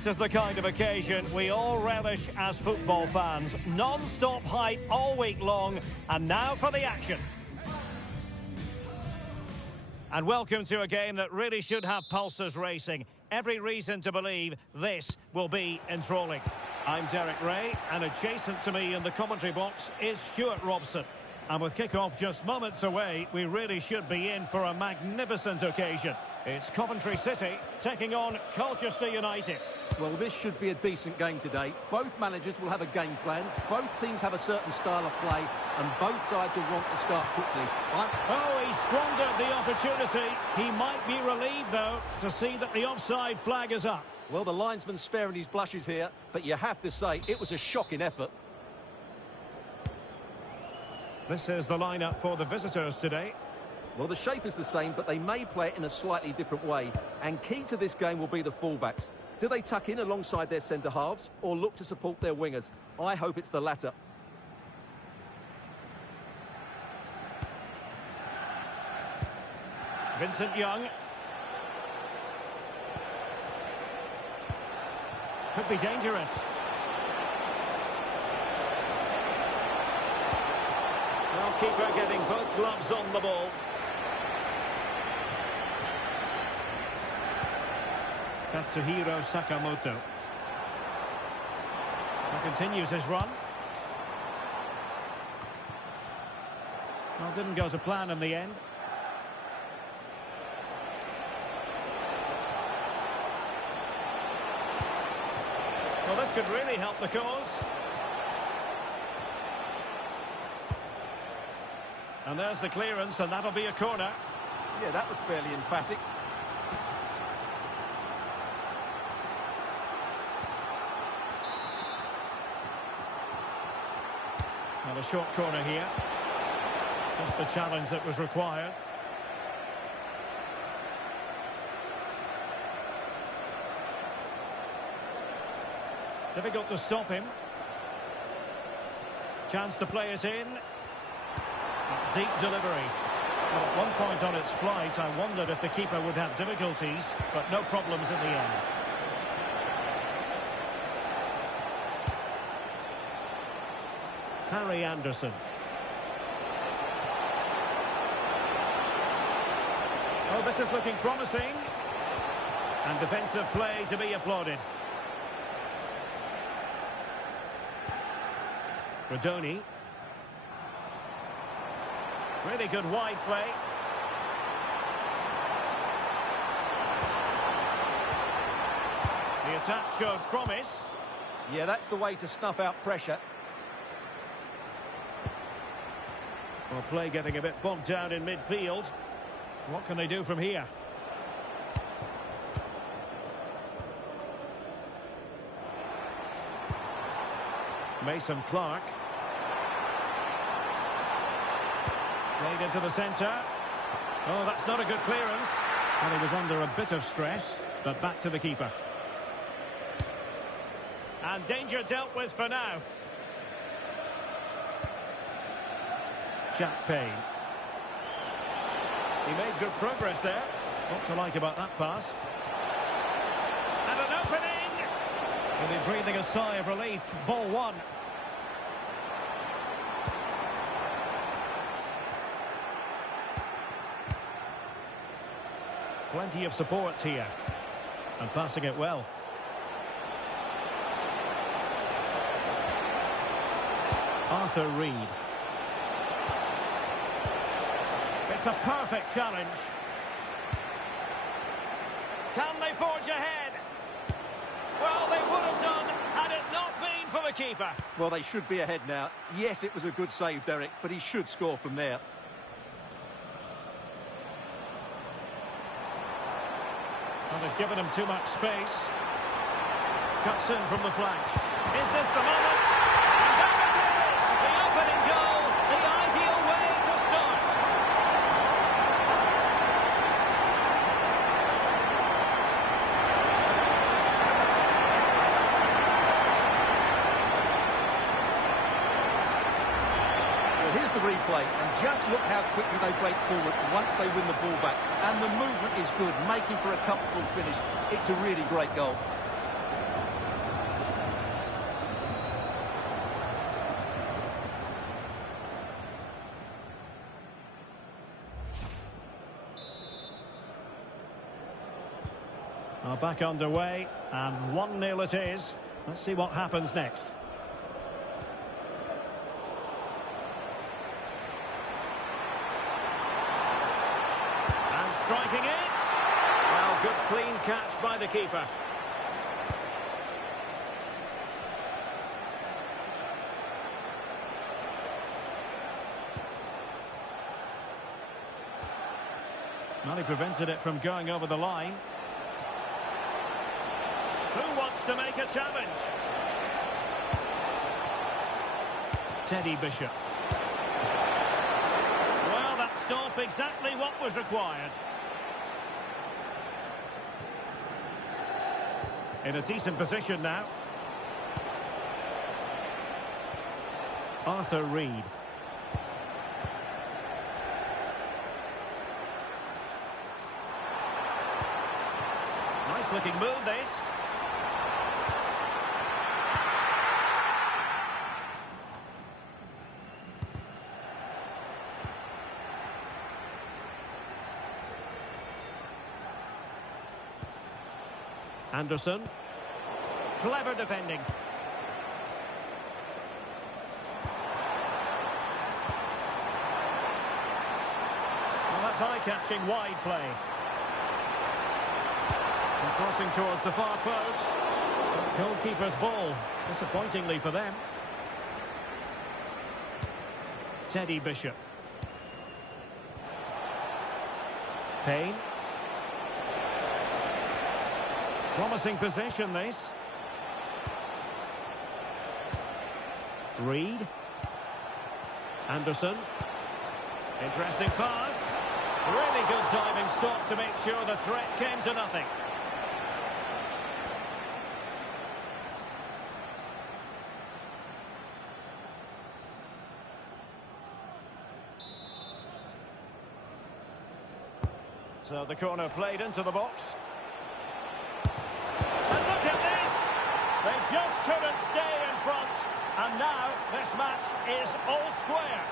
This is the kind of occasion we all relish as football fans. Non-stop hype all week long, and now for the action. And welcome to a game that really should have pulses racing. Every reason to believe this will be enthralling. I'm Derek Ray, and adjacent to me in the commentary box is Stuart Robson. And with kick-off just moments away, we really should be in for a magnificent occasion. It's Coventry City taking on Colchester United. Well, this should be a decent game today. Both managers will have a game plan. Both teams have a certain style of play, and both sides will want to start quickly. Oh, he squandered the opportunity. He might be relieved, though, to see that the offside flag is up. Well, the linesman's sparing his blushes here, but you have to say it was a shocking effort. This is the lineup for the visitors today. Well, the shape is the same, but they may play it in a slightly different way. And key to this game will be the fullbacks. Do they tuck in alongside their centre-halves or look to support their wingers? I hope it's the latter. Vincent Young. Could be dangerous. Well, keeper getting both gloves on the ball. Katsuhiro Sakamoto. He continues his run. Well, didn't go to plan in the end. Well, this could really help the cause. And there's the clearance, and that'll be a corner. Yeah, that was fairly emphatic. And a short corner here. Just the challenge that was required. Difficult to stop him. Chance to play it in. Deep delivery. Well, at one point on its flight, I wondered if the keeper would have difficulties, but no problems in the end. Harry Anderson. Oh, this is looking promising. And defensive play to be applauded. Rodoni. Really good wide play. The attack showed promise. Yeah, that's the way to snuff out pressure. Well, play getting a bit bogged down in midfield. What can they do from here? Mason Clark. Played into the centre. Oh, that's not a good clearance. And he was under a bit of stress, but back to the keeper. And danger dealt with for now. Jack Payne. He made good progress there. What to like about that pass. And an opening! And he's breathing a sigh of relief. Ball one. Plenty of support here. And passing it well. Arthur Reed. It's a perfect challenge. Can they forge ahead? Well, they would have done had it not been for the keeper. Well, they should be ahead now. Yes, it was a good save, Derek, but he should score from there. Well, they've given him too much space. Cuts in from the flank. Is this the moment? And there it is! The opening goal, the ideal way to start. Well, here's the replay, and just look how quickly they break forward once they win the ball back. And the movement is good, making for a comfortable finish. It's a really great goal. Are back underway, and 1-0 it is. Let's see what happens next. And striking it. Well, good clean catch by the keeper. Well, he prevented it from going over the line. Who wants to make a challenge? Teddy Bishop. Well, that stopped exactly what was required. In a decent position now. Arthur Reed. Nice looking move, this. Anderson. Clever defending. Well, that's eye-catching wide play. And crossing towards the far post. Goalkeeper's ball, disappointingly for them. Teddy Bishop. Payne. Promising possession, this. Reed. Anderson. Interesting pass. Really good diving stop to make sure the threat came to nothing. So the corner played into the box. And look at this! They just couldn't stay in front. And now this match is all square.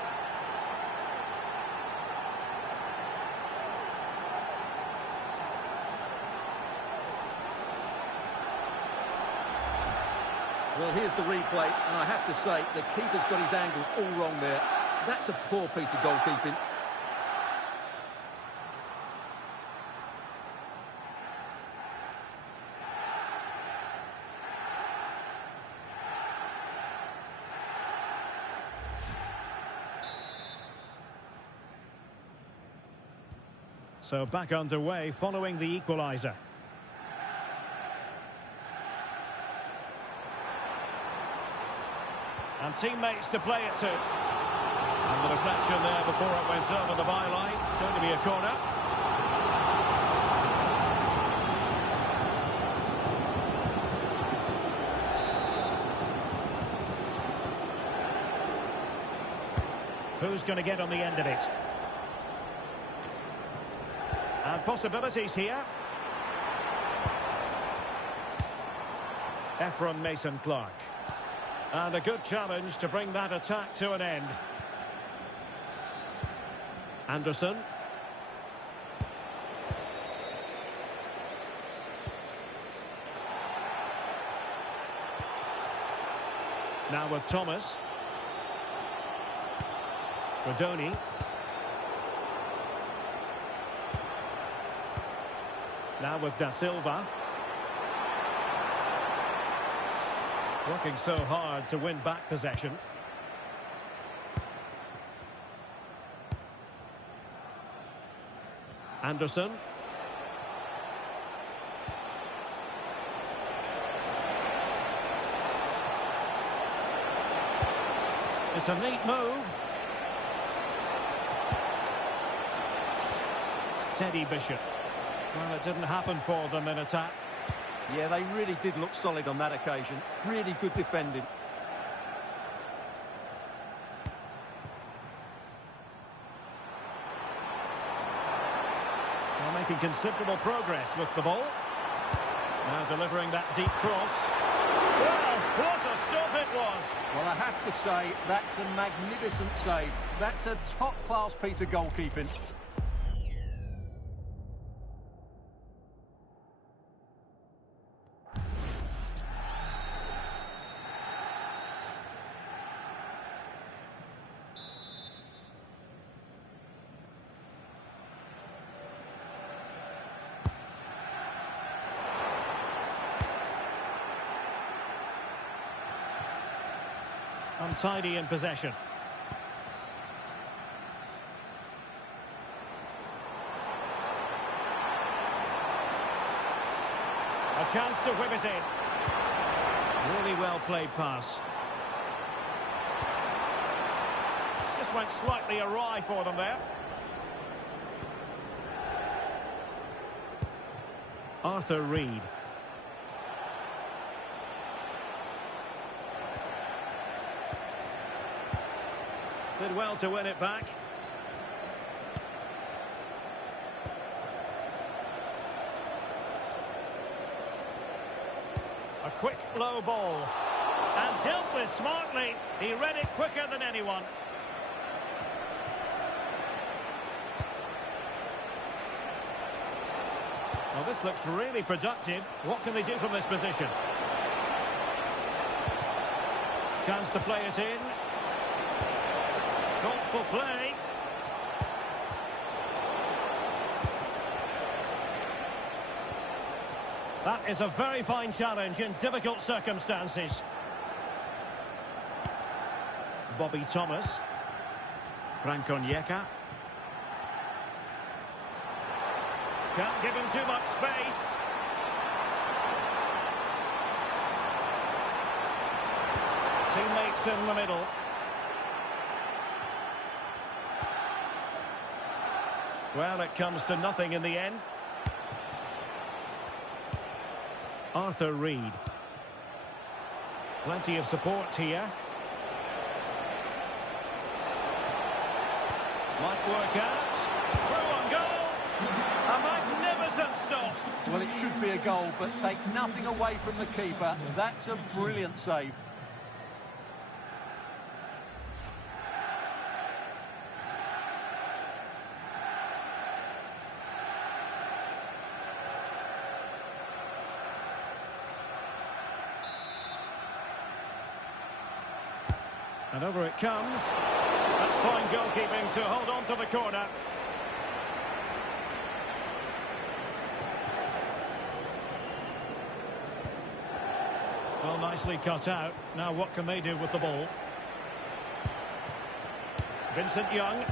Well, here's the replay, and I have to say, the keeper's got his angles all wrong there. That's a poor piece of goalkeeping. So back underway following the equaliser. And teammates to play it to. And the deflection there before it went over the byline. Going to be a corner. Who's going to get on the end of it? And possibilities here. Ephron Mason-Clark. And a good challenge to bring that attack to an end. Anderson. Now with Thomas. Rodoni. Now with Da Silva. Working so hard to win back possession. Anderson. It's a neat move. Teddy Bishop. Well, it didn't happen for them in attack. Yeah, they really did look solid on that occasion. Really good defending. They're making considerable progress with the ball. Now delivering that deep cross. Well, what a stop it was. Well, I have to say, that's a magnificent save. That's a top-class piece of goalkeeping. Untidy in possession. A chance to whip it in. Really well played pass. Just went slightly awry for them there. Arthur Reed. Did well to win it back. A quick low ball. And dealt with smartly. He read it quicker than anyone. Well, this looks really productive. What can they do from this position? Chance to play it in. Thoughtful play. That is a very fine challenge in difficult circumstances. Bobby Thomas. Frank Onyeka. Can't give him too much space. Teammates in the middle. Well, it comes to nothing in the end. Arthur Reed. Plenty of support here. Might work out. Through on goal. A magnificent stop. Well, it should be a goal, but take nothing away from the keeper. That's a brilliant save. And over it comes. That's fine goalkeeping to hold on to the corner. Well, nicely cut out. Now what can they do with the ball? Vincent Young.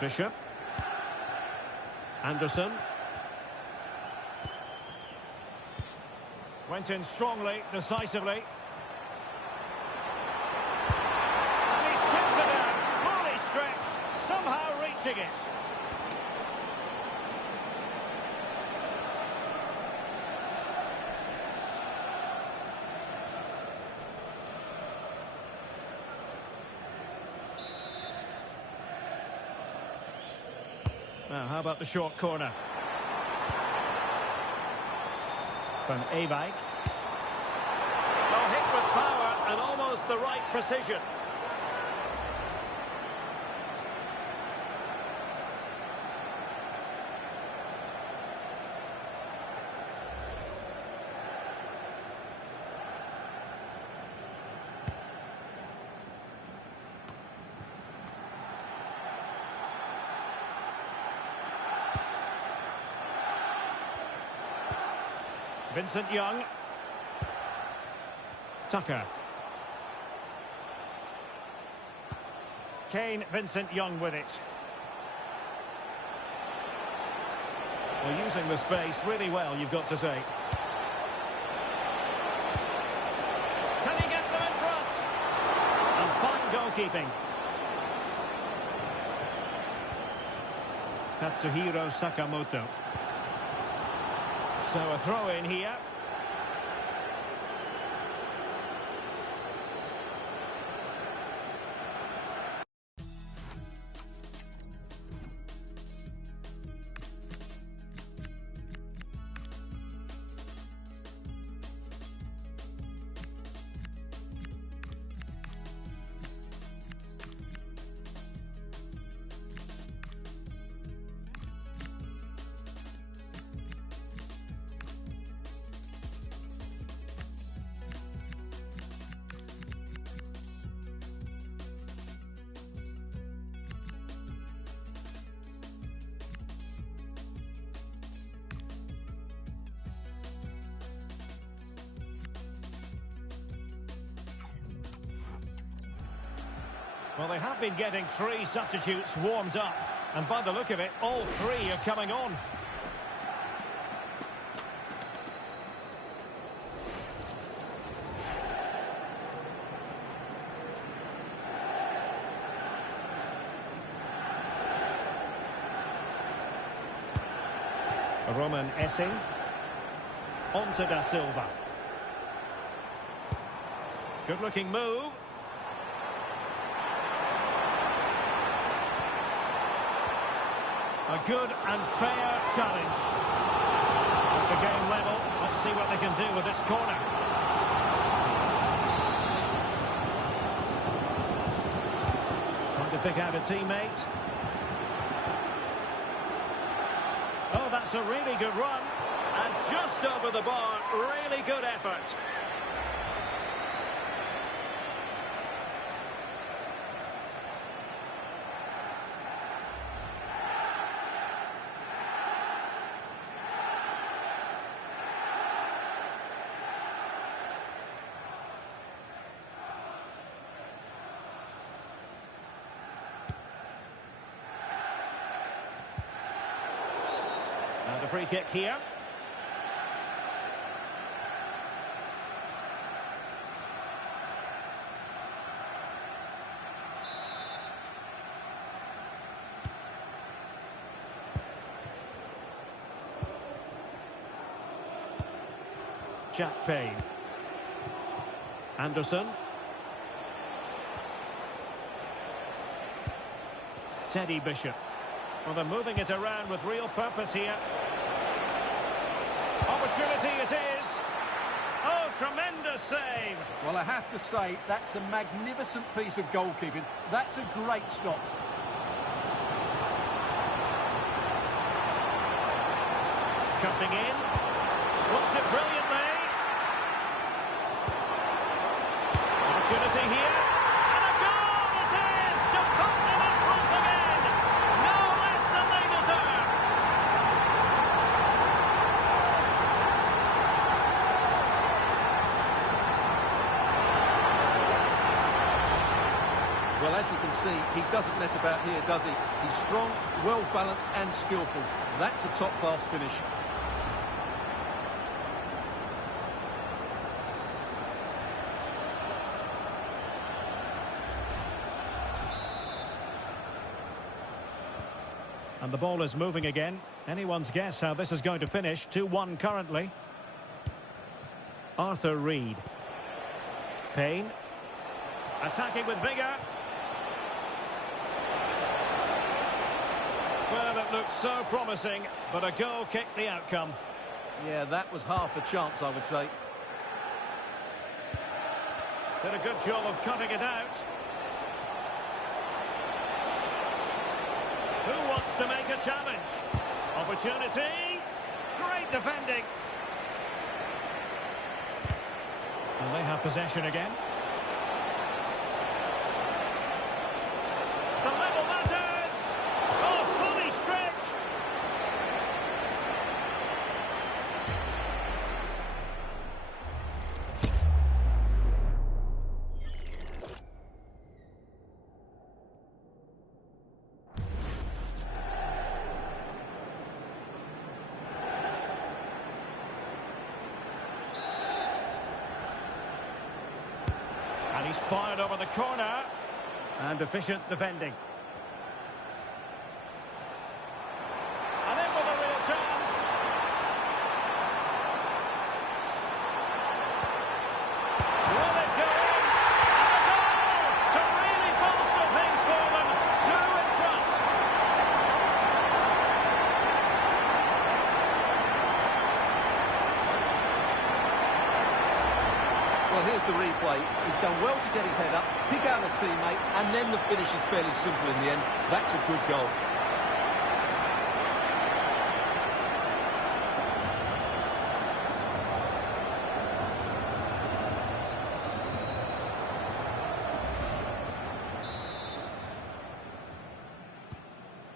Bishop. Anderson. Went in strongly, decisively. And he's tipped it out, fully stretched, somehow reaching it. Now, how about the short corner? From Ewijk. Oh, hit with power and almost the right precision. Vincent Young. Tucker. Kane, Vincent Young with it. Well, using the space really well, you've got to say. Can he get them in front? And fine goalkeeping. Katsuhiro Sakamoto. So a throw in here. Well, they have been getting 3 substitutes warmed up, and by the look of it, all 3 are coming on. Roman Essing. On to Da Silva. Good-looking move. A good and fair challenge. At the game level, let's see what they can do with this corner. Trying to pick out a teammate. Oh, that's a really good run. And just over the bar, really good effort. And a free kick here. Jack Payne. Anderson. Teddy Bishop. Well, they're moving it around with real purpose here. Opportunity it is. Oh, tremendous save. Well, I have to say, that's a magnificent piece of goalkeeping. That's a great stop. Cutting in. Blocked it brilliantly. Opportunity here. And a goal it is to put them in front again. No less than they deserve. Well, as you can see, he doesn't mess about here, does he? He's strong, well-balanced and skillful. That's a top-class finish. And the ball is moving again. Anyone's guess how this is going to finish. 2-1 currently. Arthur Reed. Payne. Attacking with vigour. Well, it looked so promising, but a goal kicked the outcome. Yeah, that was half a chance, I would say. Did a good job of cutting it out. Who wants to make a challenge? Opportunity. Great defending. And they have possession again. The level matters. Oh, fully stretched. And he's fired over the corner. And efficient defending. And in with a real chance. Will it go in? And a goal to really bolster things for them. 2 in front. Well, here's the replay. He's done well to get his head up, pick out a teammate, and then the finish is fairly simple in the end. That's a good goal.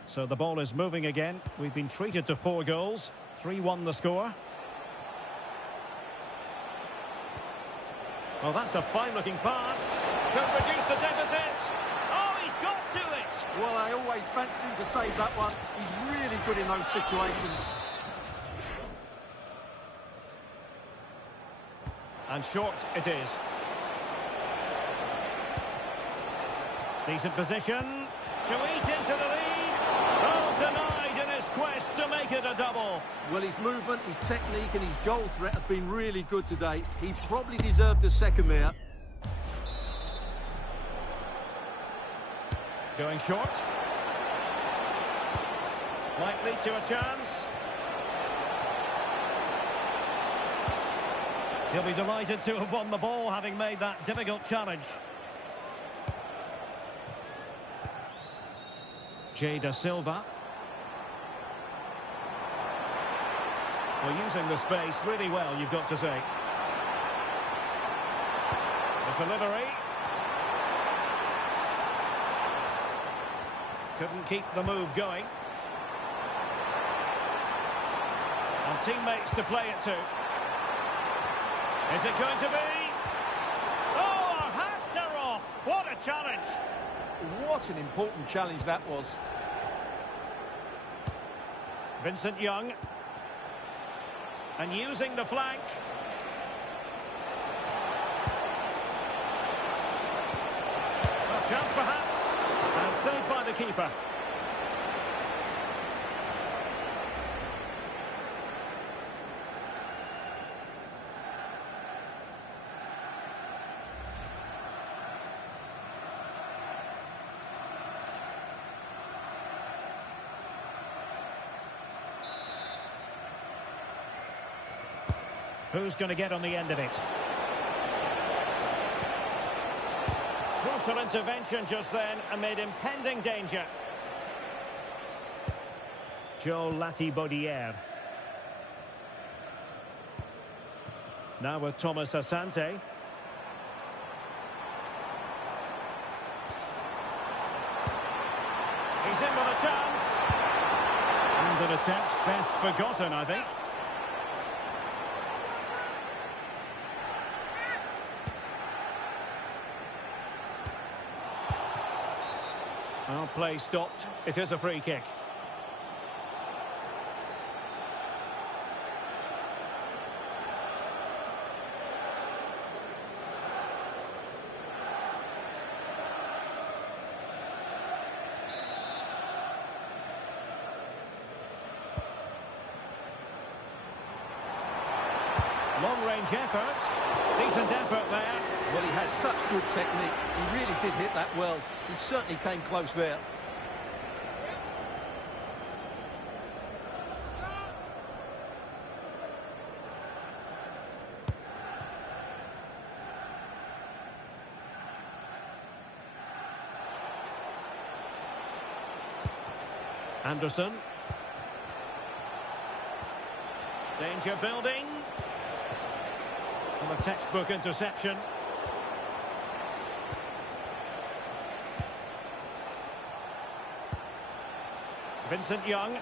So the ball is moving again. We've been treated to 4 goals. 3-1 the score. Well, that's a fine-looking pass. Could reduce the deficit. Oh, Well, I always fancied him to save that one. He's really good in those situations. And short it is. Decent position to eat into the lead. Oh, denied in his quest to make it a double. Well, his movement, his technique and his goal threat have been really good today. He probably deserved a second there. Going short. Might lead to a chance. He'll be delighted to have won the ball, having made that difficult challenge. Jay Da Silva. Well, using the space really well, you've got to say. The delivery. Couldn't keep the move going. And teammates to play it to. Is it going to be? Oh, our hats are off! What a challenge! What an important challenge that was. Vincent Young. And using the flank. A chance perhaps. And saved by the keeper. Who's going to get on the end of it? Crucial intervention just then amid impending danger. Joe Lati-Baudière. Now with Thomas Asante. He's in with a chance. And an attempt best forgotten, I think. Well, play stopped. It is a free kick. Long-range effort. Decent effort there. Well, he has such good technique. He really did hit that well. He certainly came close there. Anderson. Danger building. And a textbook interception. Vincent Young.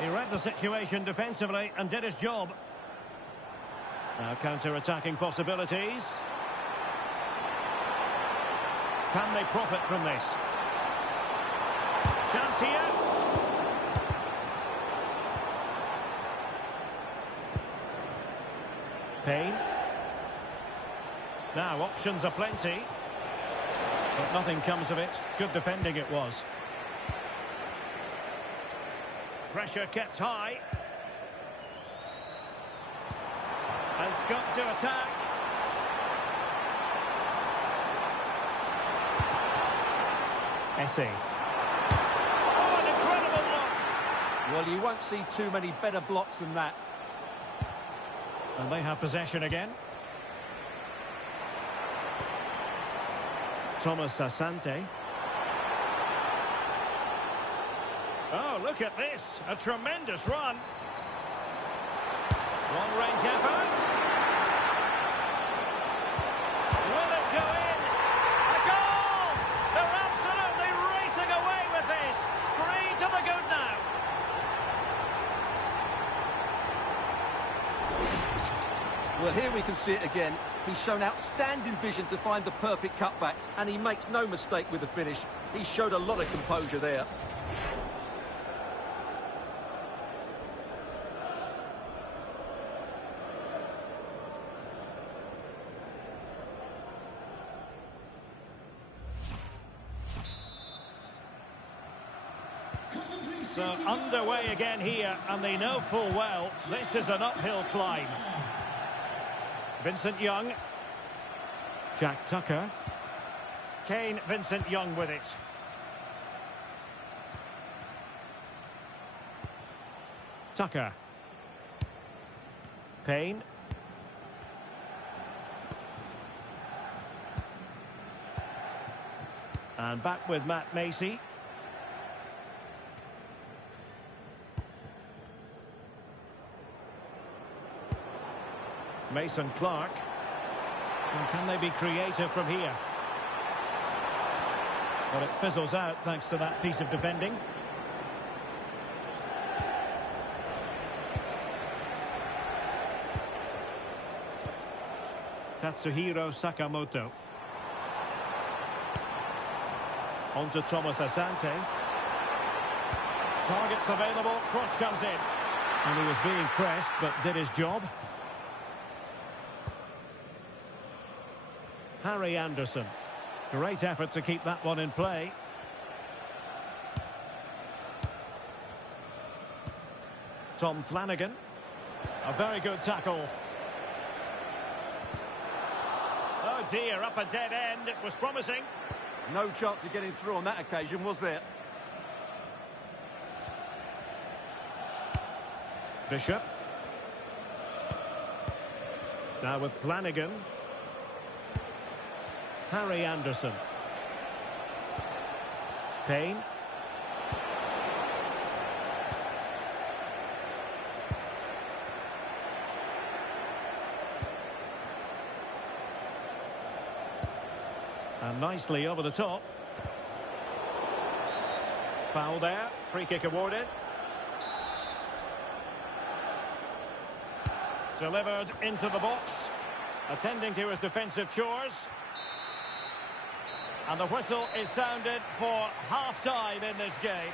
He read the situation defensively and did his job. Now counter-attacking possibilities. Can they profit from this? Chance here. Payne. Now options are plenty. But nothing comes of it. Good defending it was. Pressure kept high. And Scott to attack. Essie. Oh, an incredible block. Well, you won't see too many better blocks than that. And they have possession again. Thomas Asante. Oh, look at this. A tremendous run. Long-range effort. Will it go in? A goal! They're absolutely racing away with this. 3 to the good now. Well, here we can see it again. He's shown outstanding vision to find the perfect cutback, and he makes no mistake with the finish. He showed a lot of composure there. So underway again here, and they know full well this is an uphill climb. Vincent Young. Jack Tucker. Kane Vincent Young with it. Tucker. Kane. And back with Matt Macy. Mason Clark. And can they be creative from here? But it fizzles out thanks to that piece of defending. Tatsuhiro Sakamoto. On to Thomas Asante. Targets available, cross comes in. And he was being pressed, but did his job. Harry Anderson. Great effort to keep that one in play. Tom Flanagan. A very good tackle. Oh dear, up a dead end. It was promising. No chance of getting through on that occasion, was there? Bishop. Now with Flanagan. Harry Anderson. Kane. And nicely over the top. Foul there. Free kick awarded. Delivered into the box. Attending to his defensive chores. And the whistle is sounded for half-time in this game.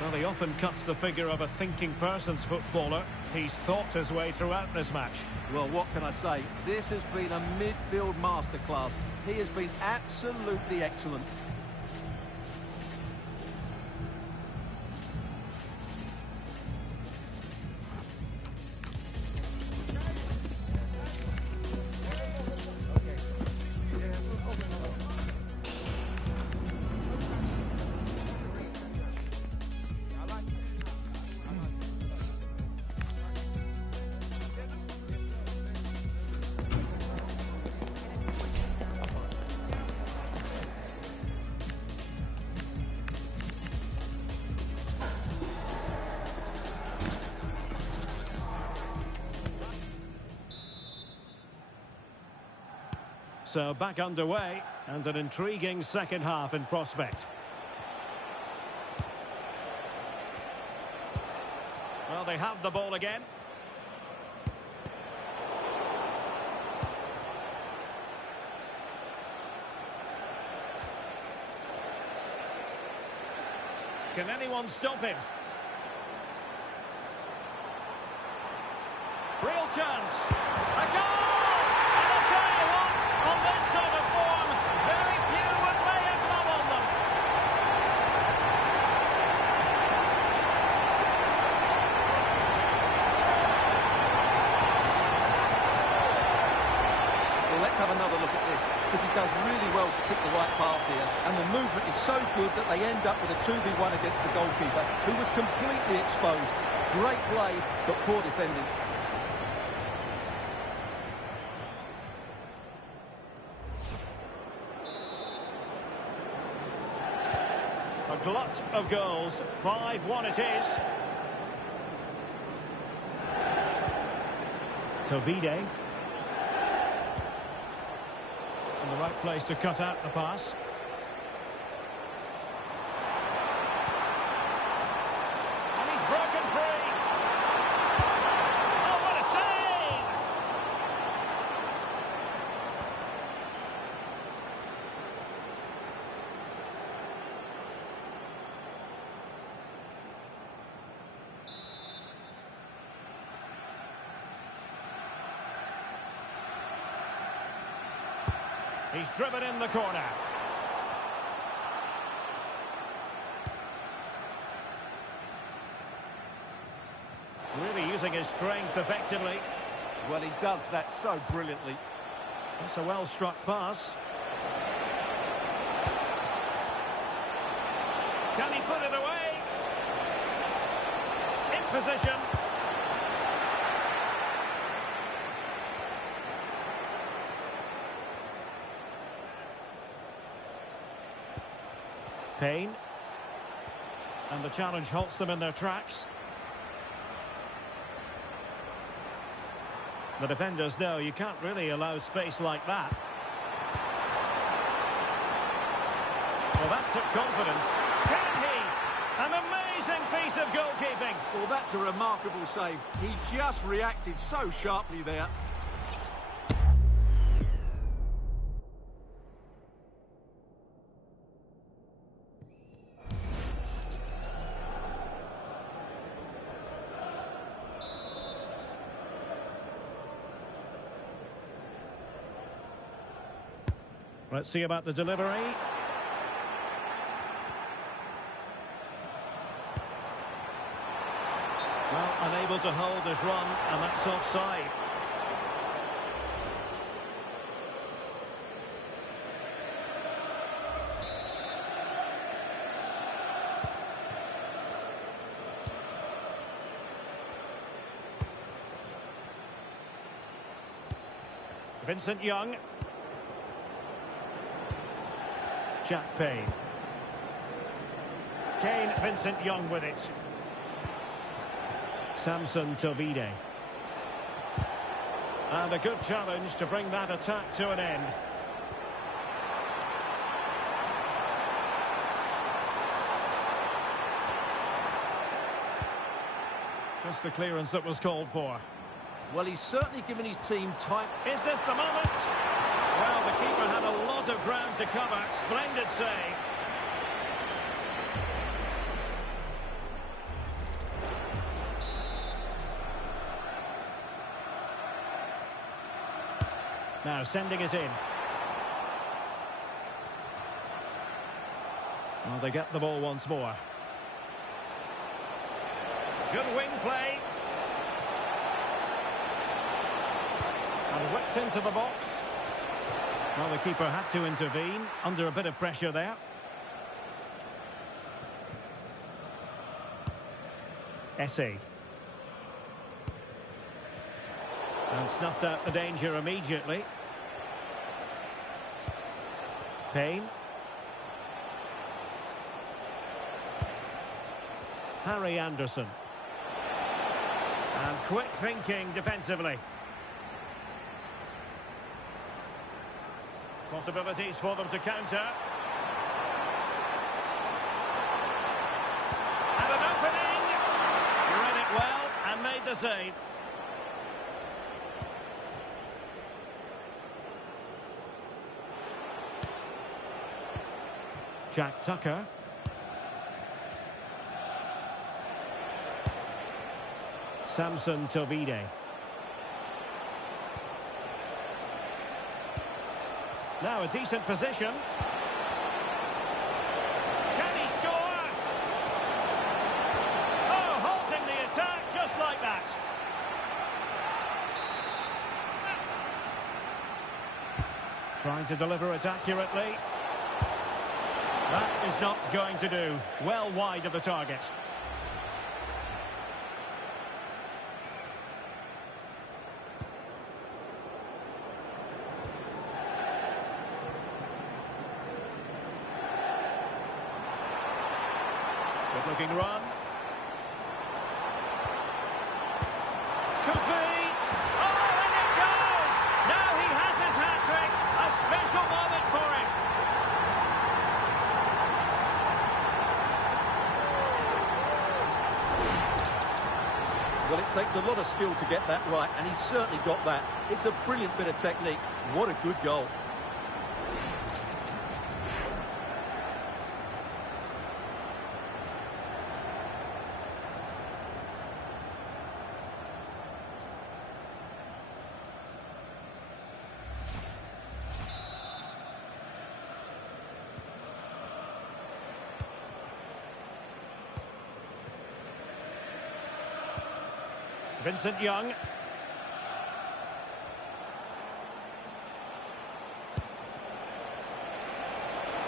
Well, he often cuts the figure of a thinking person's footballer. He's thought his way throughout this match. Well, what can I say? This has been a midfield masterclass. He has been absolutely excellent. So back underway, and an intriguing second half in prospect. Well, they have the ball again. Can anyone stop him? Real chance. A goal! And I'll tell you what, on this sort of form, very few would lay a glove on them. Well, let's have another look at this, because he does really well to pick the right pass here, and the movement is so good that they end up with a 2v1 against the goalkeeper, who was completely exposed. Great play, but poor defending. A glut of goals, 5-1 it is. Tobide. In the right place to cut out the pass. And he's broken free. He's driven in the corner. Really using his strength effectively. Well, he does that so brilliantly. That's a well-struck pass. Can he put it away? In position. Payne. And the challenge halts them in their tracks. The defenders know you can't really allow space like that. Well, that took confidence. Can he? An amazing piece of goalkeeping. Well, that's a remarkable save. He just reacted so sharply there. Let's see about the delivery. Well, unable to hold his run, and that's offside. Vincent Young. Jack Payne. Kane, Vincent Young with it. Samson Tovide. And a good challenge to bring that attack to an end. Just the clearance that was called for. Well, he's certainly given his team time. Is this the moment? Well, the keeper had a lot of ground to cover. Splendid save. Now sending it in. Well, they get the ball once more. Good wing play. And whipped into the box. Well, the keeper had to intervene under a bit of pressure there. Essay. And snuffed out the danger immediately. Payne. Harry Anderson. And quick thinking defensively. Possibilities for them to counter. And an opening! He read it well and made the save. Jack Tucker. Samson Tovide. Now a decent position. Can he score? Oh, halting the attack just like that. Trying to deliver it accurately. That is not going to do. Well wide of the target. Good-looking run. Could be. Oh, and it goes! Now he has his hat-trick. A special moment for him. Well, it takes a lot of skill to get that right, and he's certainly got that. It's a brilliant bit of technique. What a good goal. Vincent Young.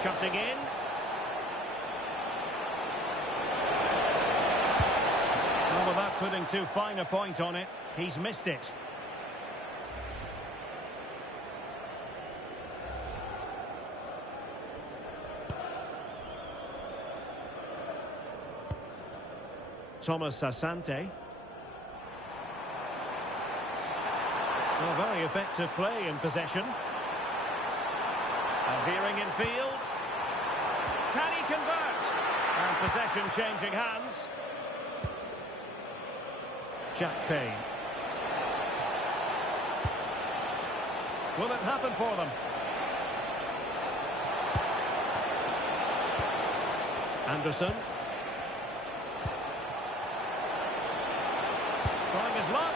Cutting in. Well, without putting too fine a point on it, he's missed it. Thomas Asante. Well, very effective play in possession. And veering in field. Can he convert? And possession changing hands. Jack Payne. Will it happen for them? Anderson. Trying his luck.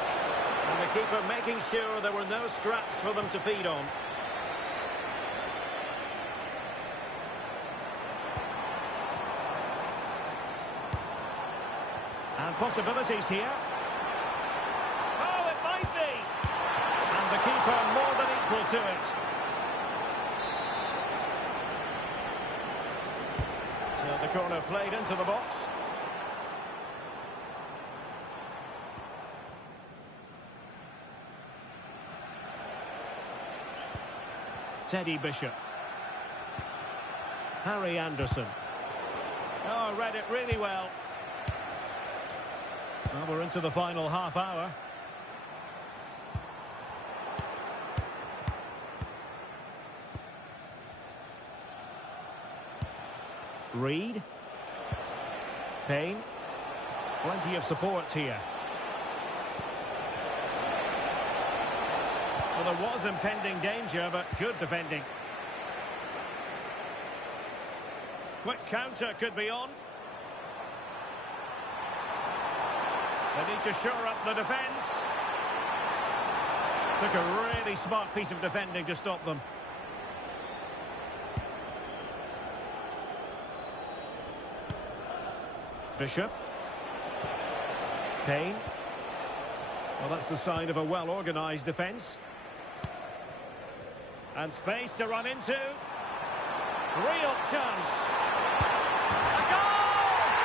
And the keeper making sure there were no scraps for them to feed on. And possibilities here. Oh, it might be. And the keeper more than equal to it. So the corner played into the box. Teddy Bishop. Harry Anderson. Oh, read it really well. Well, we're into the final half hour. Reed. Payne. Plenty of support here. Well, there was impending danger, but good defending. Quick counter could be on. They need to shore up the defence. Took a really smart piece of defending to stop them. Bishop. Payne. Well, that's the sign of a well-organised defence. And space to run into. Real chance. A goal!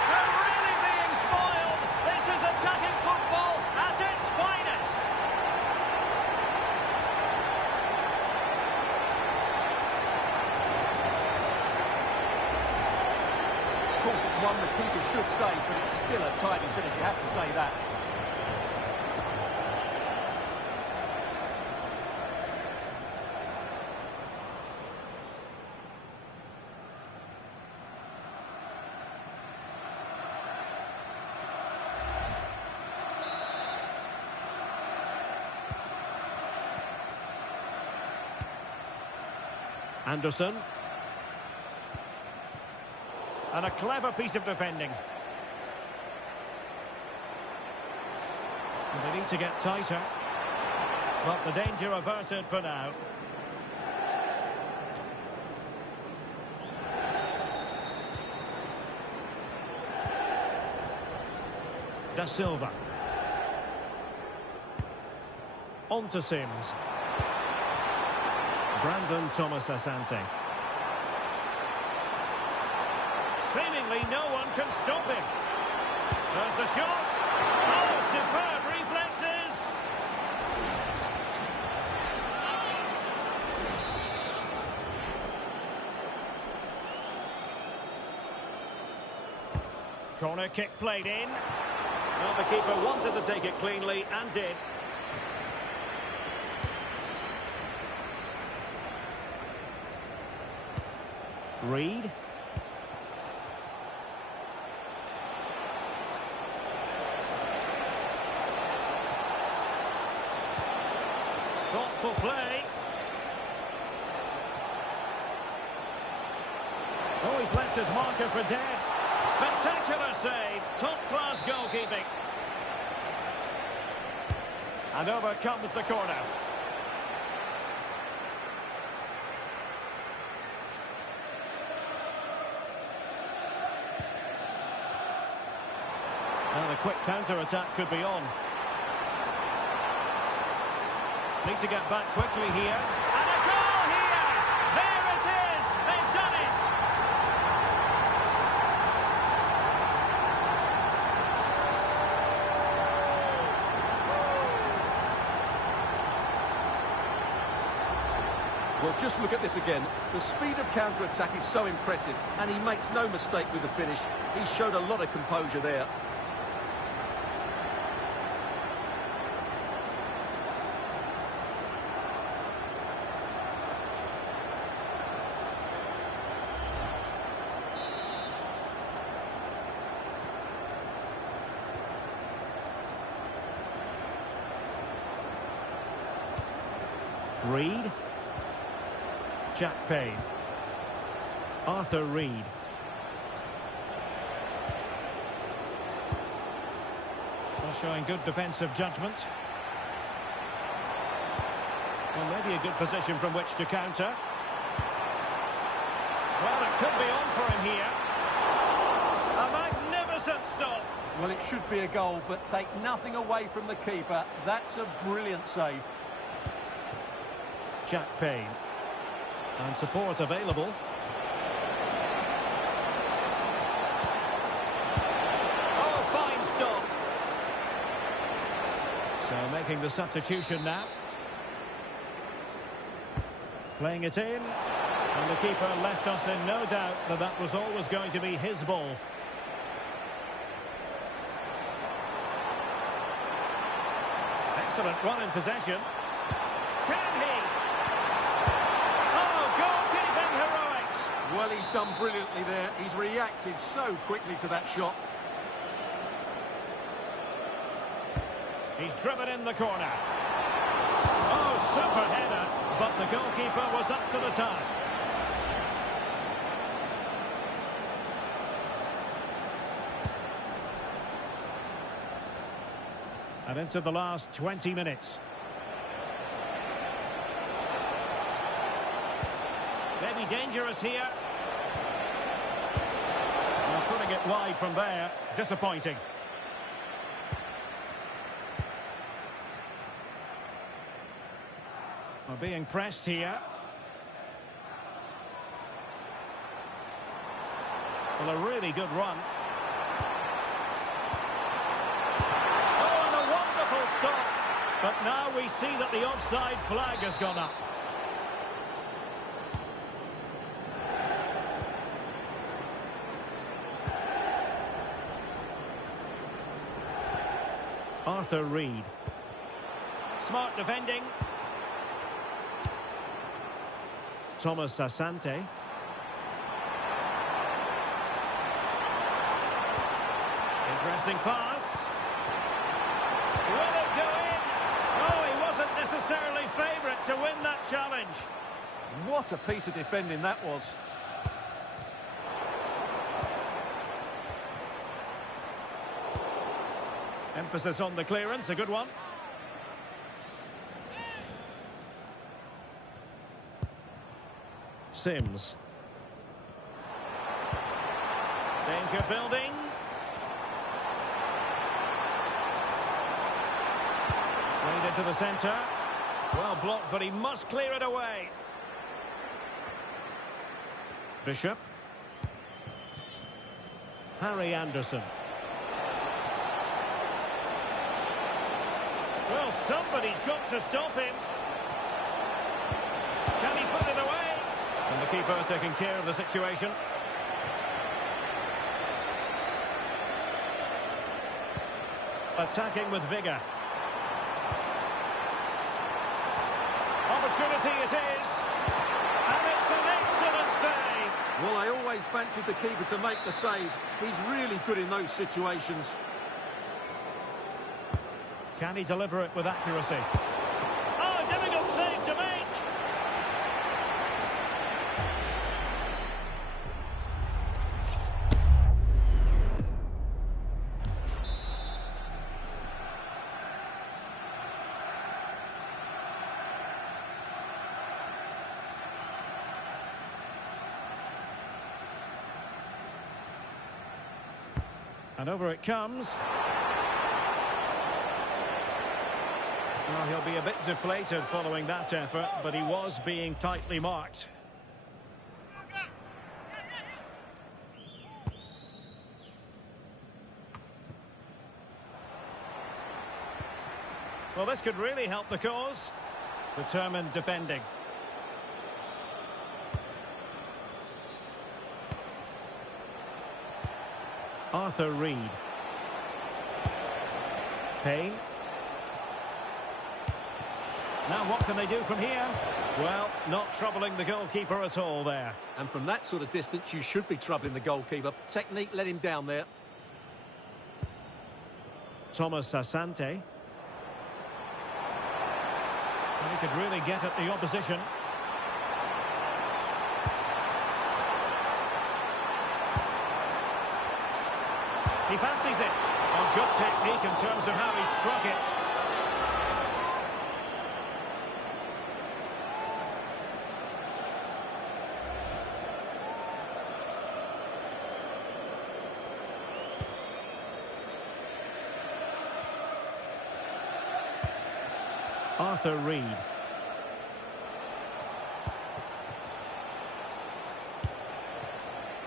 They're really being spoiled. This is attacking football at its finest. Of course, it's one the keeper should save, but it's still a tidy finish. You have to say that. Anderson. And a clever piece of defending. And they need to get tighter. But the danger averted for now. Da Silva. On to Sims. Brandon Thomas Asante. Seemingly no one can stop him. There's the shot. Oh, superb reflexes. Corner kick played in. Well, the keeper wanted to take it cleanly and did. Reed. Thoughtful play. Oh, he's left his marker for dead. Spectacular save. Top-class goalkeeping. And over comes the corner. Now the quick counter-attack could be on. Need to get back quickly here. And a goal here! There it is! They've done it! Well, just look at this again. The speed of counter-attack is so impressive, and he makes no mistake with the finish. He showed a lot of composure there. Reed. Jack Payne. Arthur Reed. Well, showing good defensive judgment. Well, maybe a good position from which to counter. Well, it could be on for him here. A magnificent stop. Well, it should be a goal, but take nothing away from the keeper. That's a brilliant save. Jack Payne. And support available. Oh, fine stop. So making the substitution now. Playing it in. And the keeper left us in no doubt that that was always going to be his ball. Excellent run in possession. Can he? Well, he's done brilliantly there. He's reacted so quickly to that shot. He's driven in the corner. Oh, super header. But the goalkeeper was up to the task. And into the last 20 minutes. Maybe dangerous here. Well, putting it wide from there. Disappointing. Well, being pressed here. Well, a really good run. Oh, and a wonderful stop. But now we see that the offside flag has gone up. Arthur Reed. Smart defending. Thomas Asante. Interesting pass. Will it go in? Oh, he wasn't necessarily favourite to win that challenge. What a piece of defending that was. Emphasis on the clearance, a good one. Sims. Danger building. Played into the centre. Well blocked, but he must clear it away. Bishop. Harry Anderson. Well, somebody's got to stop him. Can he put it away? And the keeper taking care of the situation. Attacking with vigour. Opportunity it is. And it's an excellent save. Well, I always fancied the keeper to make the save. He's really good in those situations. Can he deliver it with accuracy? Oh, difficult save to make. And over it comes. Well, he'll be a bit deflated following that effort, but he was being tightly marked. Well, this could really help the cause. Determined defending. Arthur Reed. Payne. Now what can they do from here? Well, not troubling the goalkeeper at all there. And from that sort of distance, you should be troubling the goalkeeper. Technique let him down there. Thomas Asante. Well, he could really get at the opposition. He fancies it. Oh, good technique in terms of how he struck it. Arthur Reed.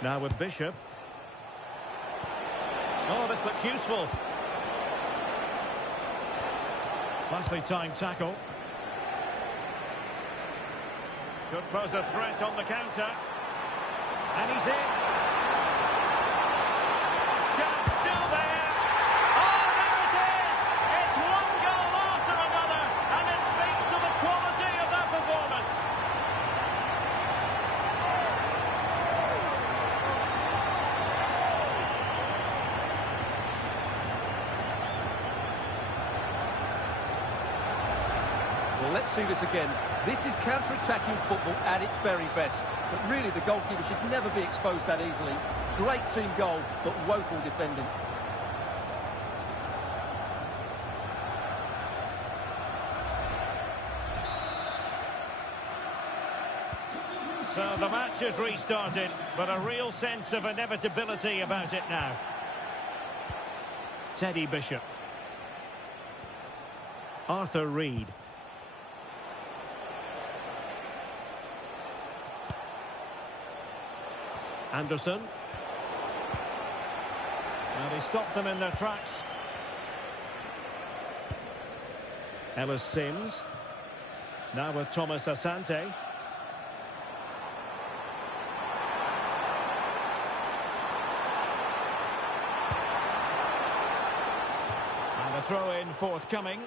Now with Bishop. Oh, this looks useful. Nicely timed tackle. Could pose a threat on the counter. And he's in. Chance still there. Oh, there it is! It's one goal after another, and it speaks to the quality of that performance. Well, let's see this again. This is counter-attacking football at its very best. But really, the goalkeeper should never be exposed that easily. Great team goal, but woeful defending. So the match has restarted, but a real sense of inevitability about it now. Teddy Bishop. Arthur Reed. Anderson. And he stopped them in their tracks. Ellis Sims. Now with Thomas Asante. And a throw-in forthcoming.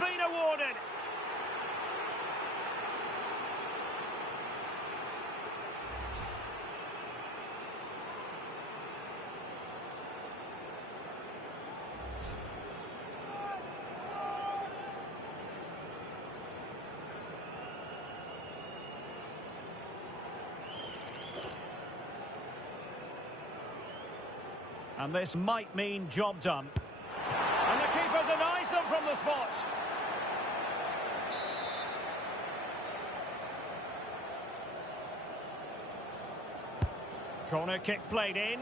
Been awarded. And this might mean job done. And the keeper denies them from the spot. Corner kick played in.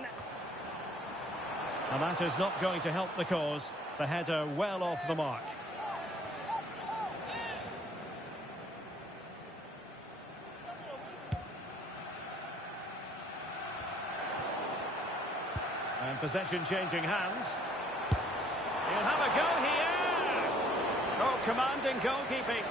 And that is not going to help the cause. The header well off the mark. And possession changing hands. He'll have a go here. Oh, commanding goalkeeping.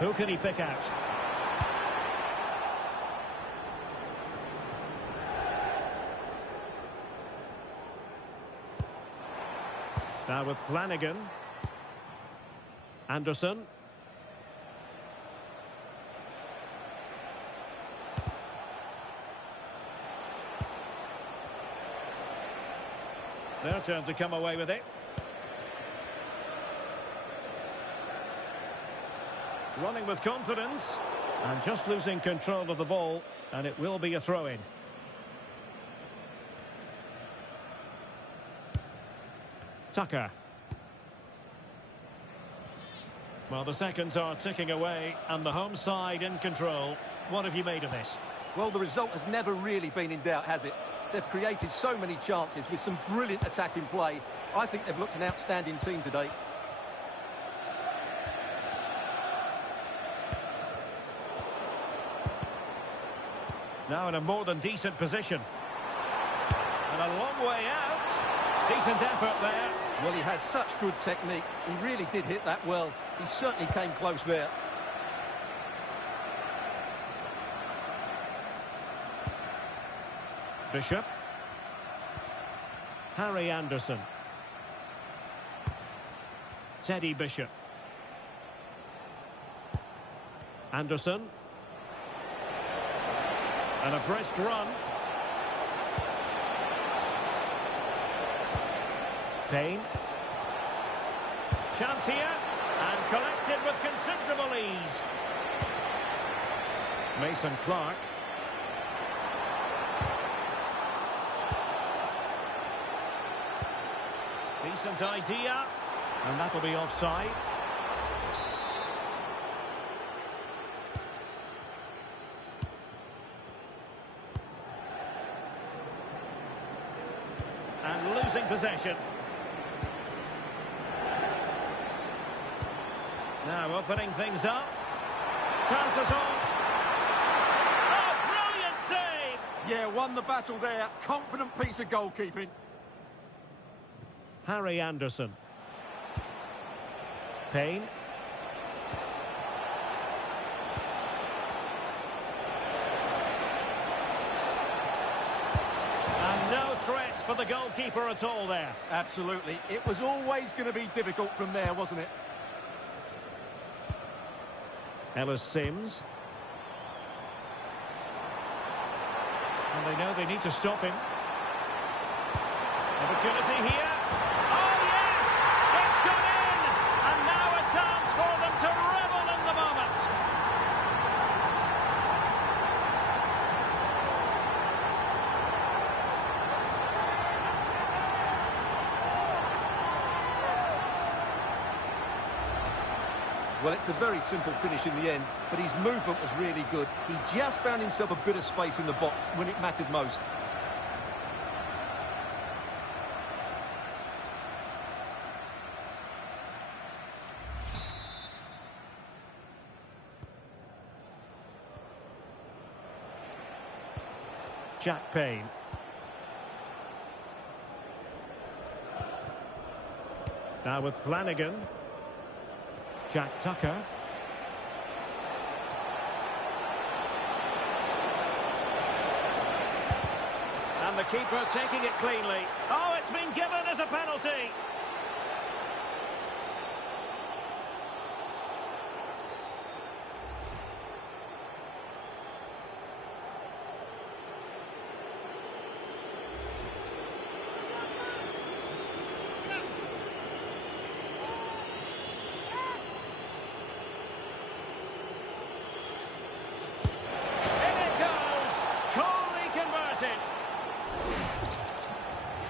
Who can he pick out? Now with Flanagan. Anderson. Their turn to come away with it. Running with confidence and just losing control of the ball, and it will be a throw-in. Tucker. Well, the seconds are ticking away, and the home side in control. What have you made of this? Well, the result has never really been in doubt, has it? They've created so many chances with some brilliant attacking play. I think they've looked an outstanding team today. Now in a more than decent position. And a long way out. Decent effort there. Well, he has such good technique. He really did hit that well. He certainly came close there. Bishop. Harry Anderson. Teddy Bishop. Anderson. And a brisk run. Payne. Chance here. And collected with considerable ease. Mason Clark. Decent idea. And that'll be offside. And losing possession. Now opening things up. Chances on. Oh, brilliant save! Yeah, won the battle there. Confident piece of goalkeeping. Harry Anderson. Payne. And no threats for the goalkeeper at all there. Absolutely. It was always going to be difficult from there, wasn't it? Ellis Sims. And they know they need to stop him. Opportunity here. Oh, yes! It's gone in! And now a chance for them to revel in the moment. Well, it's a very simple finish in the end, but his movement was really good. He just found himself a bit of space in the box when it mattered most. Jack Payne. Now with Flanagan. Jack Tucker. And the keeper taking it cleanly. Oh, it's been given as a penalty.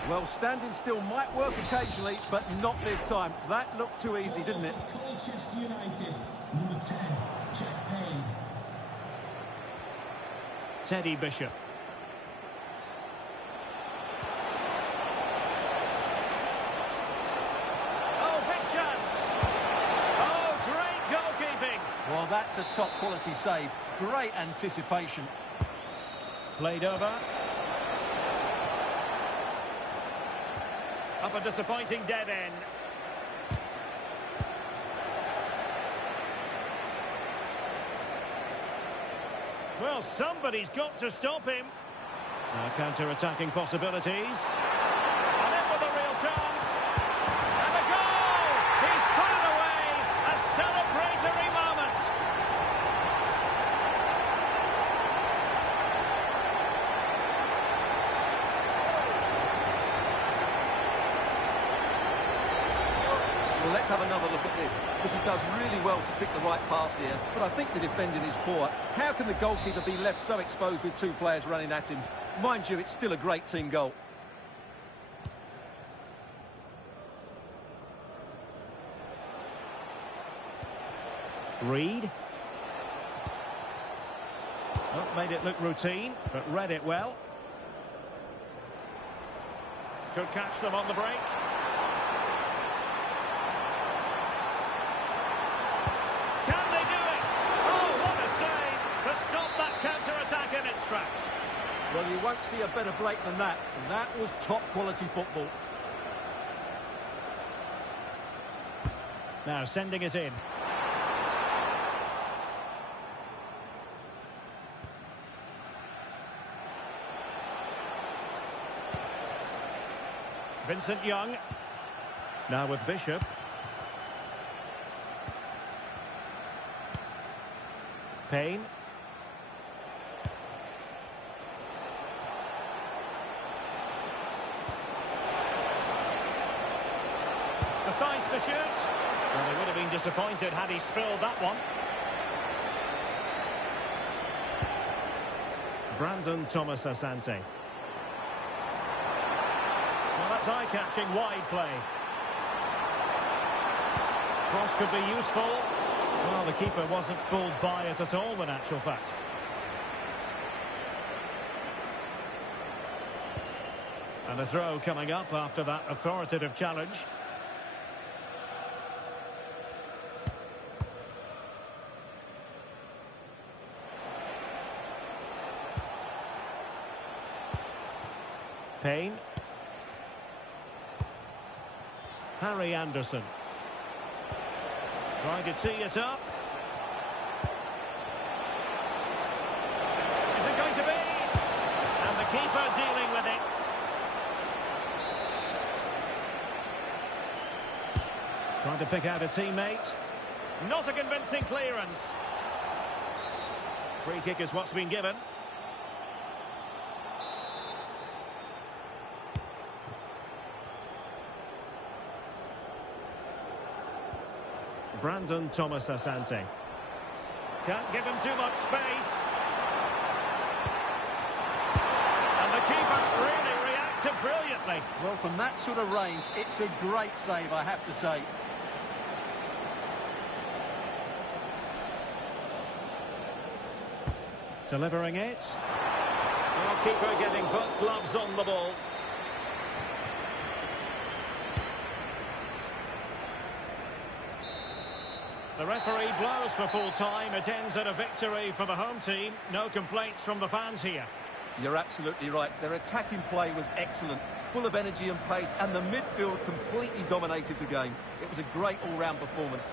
Well, standing still might work occasionally, but not this time. That looked too easy, didn't it? Colchester United, number 10, Jack Payne. Teddy Bishop. Oh, big chance. Oh, great goalkeeping. Well, that's a top quality save. Great anticipation. Played over. Up a disappointing dead end. Well, somebody's got to stop him. Now counter-attacking possibilities. And in with a real chance. And a goal! He's put it away. A celebratory moment. Well, let's have another look at this, because he does really well to pick the right pass here, but I think the defending is poor. How can the goalkeeper be left so exposed with two players running at him? Mind you, it's still a great team goal. Reed. Oh, made it look routine, but read it well. Could catch them on the break. Can they do it? Oh, what a save to stop that counter-attack in its tracks. Well, you won't see a better break than that. That was top-quality football. Now sending it in. Vincent Young. Now with Bishop. Payne. Decides to shoot. Well, he would have been disappointed had he spilled that one. Brandon Thomas Asante. Well, that's eye-catching wide play. Cross could be useful. Well, the keeper wasn't fooled by it at all, in actual fact. And a throw coming up after that authoritative challenge. Payne. Harry Anderson. Trying to tee it up. Is it going to be? And the keeper dealing with it. Trying to pick out a teammate. Not a convincing clearance. Free kick is what's been given. Brandon Thomas Asante. Can't give him too much space. And the keeper really reacted brilliantly. Well, from that sort of range, it's a great save, I have to say. Delivering it. Well, keeper getting both gloves on the ball. The referee blows for full time. It ends at a victory for the home team. No complaints from the fans here. You're absolutely right. Their attacking play was excellent, full of energy and pace, and the midfield completely dominated the game. It was a great all-round performance.